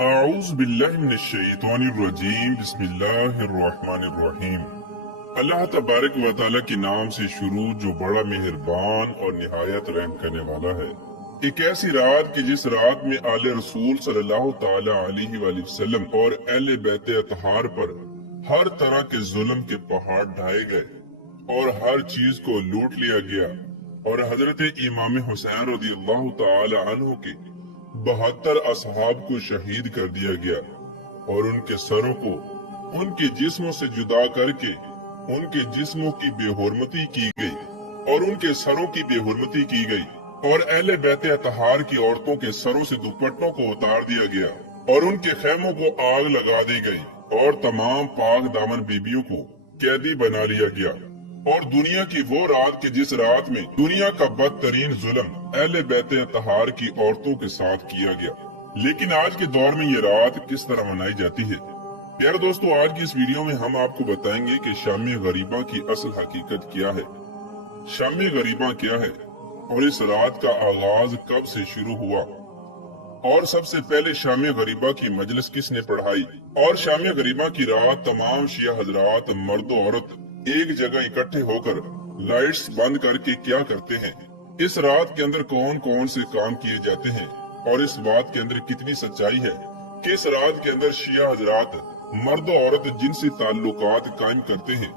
आऊज़ बिल्लाहि मिनश्शैतानिर्रजीम बिस्मिल्लाहिर्रहमानिर्रहीम। अल्लाह तबारक व तआला के नाम से शुरू जो बड़ा मेहरबान और निहायत रहम करने वाला है। एक ऐसी रात कि जिस रात में आले रसूल सल्लल्लाहु ताला अलैहि वसल्लम और अहले बैत अतहार पर हर तरह के जुल्म के पहाड़ ढाए गए और हर चीज को लूट लिया गया और हजरत इमाम हुसैन रज़ी अल्लाह ताला अन्हु के 72 असहाब को शहीद कर दिया गया और उनके सरों को उनके जिस्मों से जुदा करके उनके जिस्मों की बेहुरमती की गई और उनके सरों की बेहुरमती की गई और अहले बैत अतहार की औरतों के सरों से दुपट्टों को उतार दिया गया और उनके खेमों को आग लगा दी गई और तमाम पाक दामन बीबियों को कैदी बना लिया गया। और दुनिया की वो रात के जिस रात में दुनिया का बदतरीन जुल्म अहले बैत अतहार की औरतों के साथ किया गया। लेकिन आज के दौर में ये रात किस तरह मनाई जाती है। प्यारे दोस्तों, आज की इस वीडियो में हम आपको बताएंगे कि शामी गरीबा की असल हकीकत क्या है, शामी गरीबा क्या है और इस रात का आगाज कब से शुरू हुआ और सबसे पहले शामी गरीबा की मजलिस किसने पढ़ाई और शामी गरीबा की रात तमाम शिया हजरात मर्द औरत एक जगह इकट्ठे होकर लाइट्स बंद करके क्या करते हैं, इस रात के अंदर कौन कौन से काम किए जाते हैं और इस बात के अंदर कितनी सच्चाई है कि इस रात के अंदर शिया हजरात मर्द औरत जिनसे ताल्लुकात कायम करते हैं।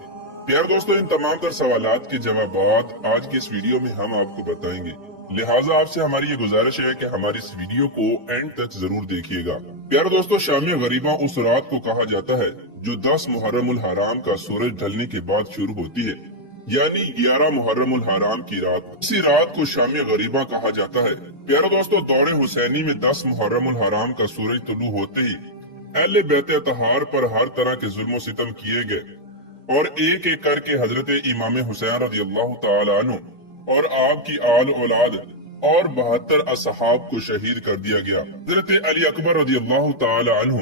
प्यारे दोस्तों, इन तमाम तर सवालात के जवाबात आज की इस वीडियो में हम आपको बताएंगे। लिहाजा आपसे हमारी ये गुजारिश है कि हमारी इस वीडियो को एंड तक जरूर देखिएगा। प्यारे दोस्तों, शामी गरीबा उस रात को कहा जाता है जो 10 मुहर्रमुल हराम का सूरज ढलने के बाद शुरू होती है, यानी 11 मुहर्रमुल हराम की रात। इसी रात को शामी गरीबा कहा जाता है। प्यारे दोस्तों, दौरे हुसैनी में 10 मुहर्रमुल हराम का सूरज तुलू होते ही अहले बैत अतहार पर हर तरह के जुल्म सितम किए गए और एक एक करके हजरत इमाम हुसैन रज़ी अल्लाह तआला अन्हु और आपकी आल औलाद और 72 असहाब को शहीद कर दिया गया। हजरत अली अकबर रज़ी अल्लाह तआला अन्हु,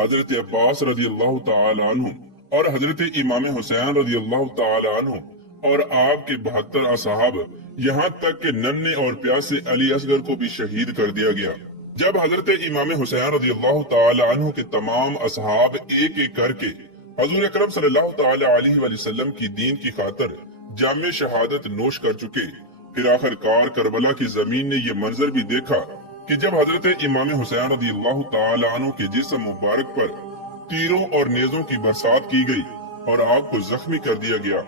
हजरत अब्बास रज़ी अल्लाह तआला अन्हु और हजरत इमाम हुसैन रज़ी अल्लाह तआला अन्हु और आपके 72 असहाब, यहाँ तक के नन्हे और प्यासे अली असगर को भी शहीद कर दिया गया। जब हजरत इमाम हुसैन रज़ी अल्लाह तआला अन्हु के तमाम असहाब एक एक करके हजूर अकरम सल्लल्लाहु तआला अलैहि वसल्लम की दीन की खातिर जामे शहादत नोश कर चुके, फिर आखिरकार करबला की जमीन ने ये मंजर भी देखा कि जब हजरत इमाम हुसैन रज़ी अल्लाह तआला अन्हु के जिस्म मुबारक पर तीरों और नेजों की बरसात की गई और आपको जख्मी कर दिया गया।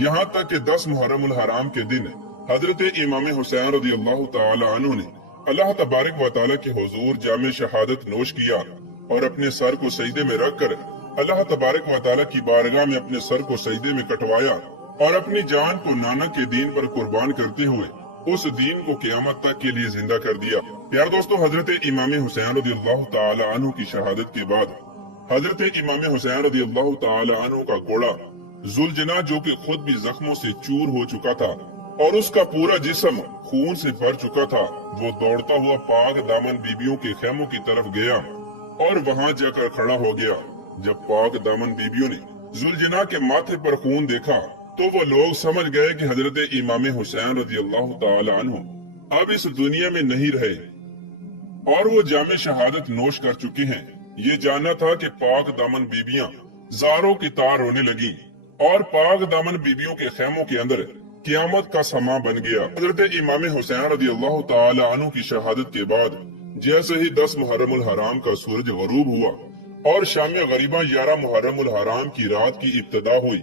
यहाँ तक कि 10 मुहर्रमुल हराम के दिन हजरत इमाम हुसैन रज़ी अल्लाह तआला अन्हु ने अल्लाह तबारक व तआला के हुजूर जामे शहादत नोश किया और अपने सर को सजदे में रखकर अल्लाह तबारक व तआला की बारगाह में अपने सर को सजदे में कटवाया और अपनी जान को नानक के दीन पर कुर्बान करते हुए उस दीन को क़यामत तक के लिए जिंदा कर दिया। प्यार दोस्तों, हजरत इमाम हुसैन रज़ी अल्लाह तआला अन्हु की शहादत के बाद हजरत इमाम हुसैन रज़ी अल्लाह तआला अन्हु का घोड़ा जुलजना, जो कि खुद भी जख्मों से चूर हो चुका था और उसका पूरा जिस्म खून से भर चुका था, वो दौड़ता हुआ पाक दामन बीबियों के खेमों की तरफ गया और वहाँ जाकर खड़ा हो गया। जब पाक दामन बीबियों ने जुलजना के माथे पर खून देखा तो वो लोग समझ गए कि हजरत इमाम हुसैन रज़ी अल्लाह तआला अन्हु अब इस दुनिया में नहीं रहे और वो जामे शहादत नोश कर चुके हैं। ये जानना था कि पाक दामन बीबियां जारों की तार रोने लगी और पाक दामन बीबियों के खेमों के अंदर क़यामत का समा बन गया। हजरत इमाम हुसैन रज़ी अल्लाह तआला अन्हु की शहादत के बाद जैसे ही 10 मुहर्रमुल हराम का सूरज गरूब हुआ और शामी गरीबा 11 मुहर्रमुल हराम की रात की इब्तिदा हुई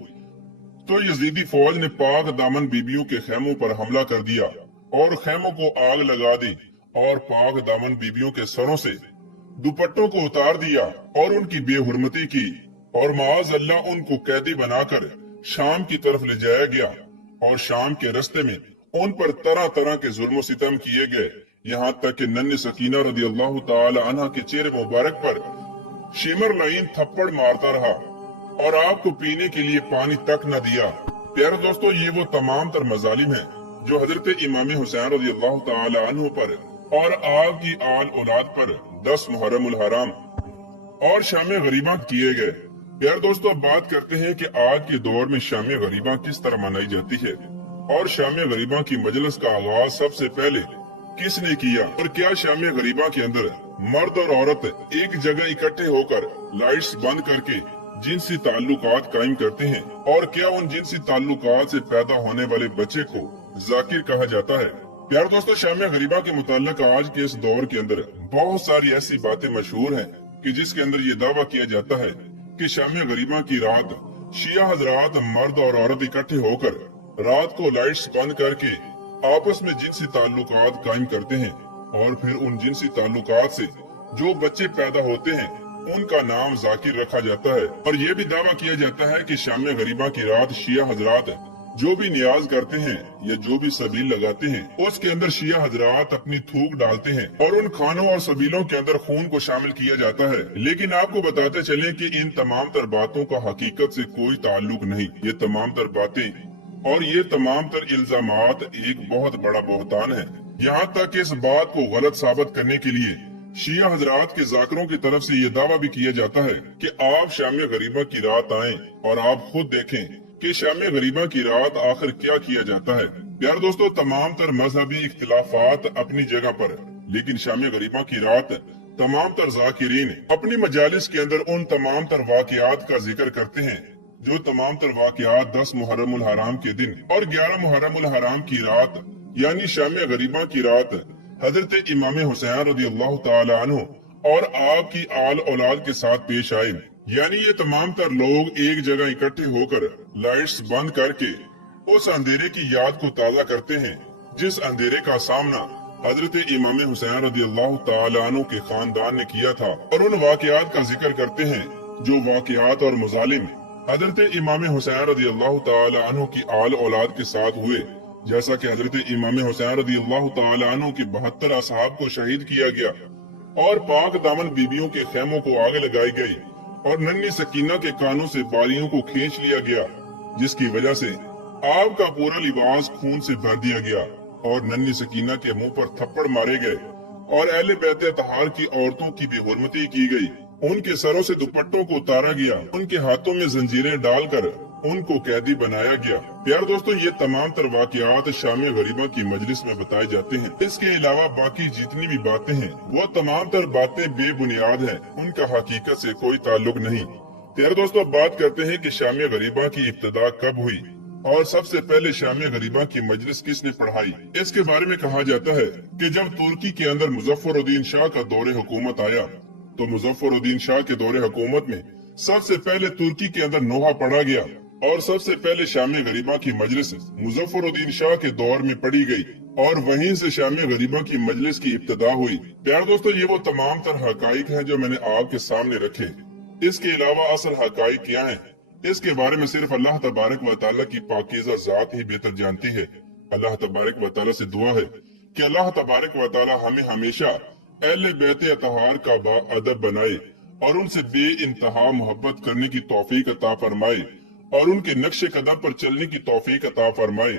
तो यजीदी फौज ने पाक दामन बीबियों के खेमों पर हमला कर दिया और खेमों को आग लगा दी और पाक दामन बीबियों के सरों से दुपट्टों को उतार दिया और उनकी बेहुरमती की और माज अल्लाह उनको कैदी बनाकर शाम की तरफ ले जाया गया और शाम के रास्ते में उन पर तरह तरह के जुल्म सितम किए गए, यहाँ तक कि नन्ही सकीना रज़ी अल्लाह तआला अन्हा के चेहरे मुबारक पर शिमर लाइन थप्पड़ मारता रहा और आपको पीने के लिए पानी तक न दिया। प्यारे दोस्तों, ये वो तमाम तर मजालिम है जो हजरत इमाम हुसैन रज़ी अल्लाह तआला अन्हु पर और आपकी आल औलाद पर 10 मुहर्रमुल हराम और शामी गरीबा किए गए। प्यारे दोस्तों, अब बात करते हैं कि आज के दौर में शामी गरीबा किस तरह मनाई जाती है और शामी गरीबा की मजलिस का आगाज सबसे पहले किसने किया और क्या शामी गरीबा के अंदर मर्द और औरत एक जगह इकट्ठे होकर लाइट्स बंद करके जिनसी ताल्लुकात कायम करते हैं, और क्या उन जिनसी ताल्लुकात से पैदा होने वाले बच्चे को जाकिर कहा जाता है? प्यारे दोस्तों, शामिया गरीबा के मुताल्लिक आज के इस दौर के अंदर बहुत सारी ऐसी बातें मशहूर हैं कि जिसके अंदर ये दावा किया जाता है कि शामिया गरीबा की रात शिया हजरात मर्द और औरत इकट्ठे होकर रात को लाइट्स बंद करके आपस में जिनसी ताल्लुकात कायम करते हैं, और फिर उन जिनसी ताल्लुकात से जो बच्चे पैदा होते हैं उनका नाम जाकिर रखा जाता है। और ये भी दावा किया जाता है कि शामिया गरीबा की रात शिया हजरात जो भी नियाज करते हैं या जो भी सबील लगाते हैं उसके अंदर शिया हजरात अपनी थूक डालते हैं, और उन खानों और सबीलों के अंदर खून को शामिल किया जाता है। लेकिन आपको बताते चलें कि इन तमाम तर बातों का हकीकत से कोई ताल्लुक नहीं। ये तमाम तर बातें और ये तमाम तर इल्जामात एक बहुत बड़ा बहतान है। यहाँ तक कि इस बात को गलत साबित करने के लिए शिया हजरात के जाकिरों की तरफ से ये दावा भी किया जाता है कि आप शामिया गरीबा की रात आएं और आप खुद देखें कि शामिया गरीबा की रात आखिर क्या किया जाता है। प्यारे दोस्तों, तमाम तर मजहबी इख्तिलाफात अपनी जगह पर, लेकिन शामिया गरीबा की रात तमाम तर जाकिरीन अपनी मजालिस के अंदर उन तमाम तर वाकयात का जिक्र करते हैं जो तमाम तर वाकयात 10 मुहर्रमुल हराम के दिन और 11 मुहर्रमुल हराम की रात यानी शामिया गरीबा की रात हजरत इमाम हुसैन रज़ियल्लाहु ताला अन्हु और आपकी आल औलाद के साथ पेश आए। यानी ये तमाम तर लोग एक जगह इकट्ठे होकर लाइट्स बंद करके उस अंधेरे की याद को ताजा करते हैं जिस अंधेरे का सामना हजरत इमाम हुसैन रज़ियल्लाहु ताला अन्हु के खानदान ने किया था, और उन वाकयात का जिक्र करते हैं जो वाकयात और मुजालिम हजरत इमाम हुसैन रज़ियल्लाहु ताला अन्हु की आल औलाद के साथ हुए। जैसा कि हजरत इमाम हुसैन रज़ियल्लाहु ताला अन्हु के 72 असहाब को शहीद किया गया और पाक दामन बीबियों के खेमों को आग लगाई गई और नन्ही सकीना के कानों से बालियों को खींच लिया गया, जिसकी वजह से आपका पूरा लिबास खून से भर दिया गया और नन्ही सकीना के मुंह पर थप्पड़ मारे गए और अहले बैत तहार की औरतों की बेहुरमती की गई। उनके सरों से दुपट्टों को उतारा गया, उनके हाथों में जंजीरें डालकर उनको कैदी बनाया गया। प्यारे दोस्तों, ये तमाम तर वाकयात शामिया गरीबा की मजलिस में बताए जाते हैं। इसके अलावा बाकी जितनी भी बातें हैं वो तमाम तर बातें बेबुनियाद हैं, उनका हकीकत से कोई ताल्लुक नहीं। प्यारे दोस्तों, अब बात करते हैं कि शामिया गरीबा की इब्तिदा कब हुई और सबसे पहले शामिया गरीबा की मजलिस किसने पढ़ाई। इसके बारे में कहा जाता है कि जब तुर्की के अंदर मुजफ्फरुद्दीन शाह का दौरे हुकूमत आया तो मुजफ्फरुद्दीन शाह के दौरे हुकूमत में सबसे पहले तुर्की के अंदर नोहा पढ़ा गया और सबसे पहले शामिया गरीबा की मजलिस मुजफ्फरुद्दीन शाह के दौर में पढ़ी गई और वहीं से शामिया गरीबा की मजलिस की इब्तिदा हुई। प्यारे दोस्तों, ये वो तमाम तर हकाइक हैं जो मैंने आपके सामने रखे। इसके अलावा असल हकाइक क्या हैं, इसके बारे में सिर्फ अल्लाह तबारक व तआला की पाकीज़ा जात ही बेहतर जानती है। अल्लाह तबारक व तआला से दुआ है कि अल्लाह तबारक व तआला हमें हमेशा अहले बैत अतहार का बाअदब बनाए और उनसे बे इंतहा मोहब्बत करने की तौफीक अता फरमाए और उनके नक्शे कदम पर चलने की तौफीक अता फरमाए।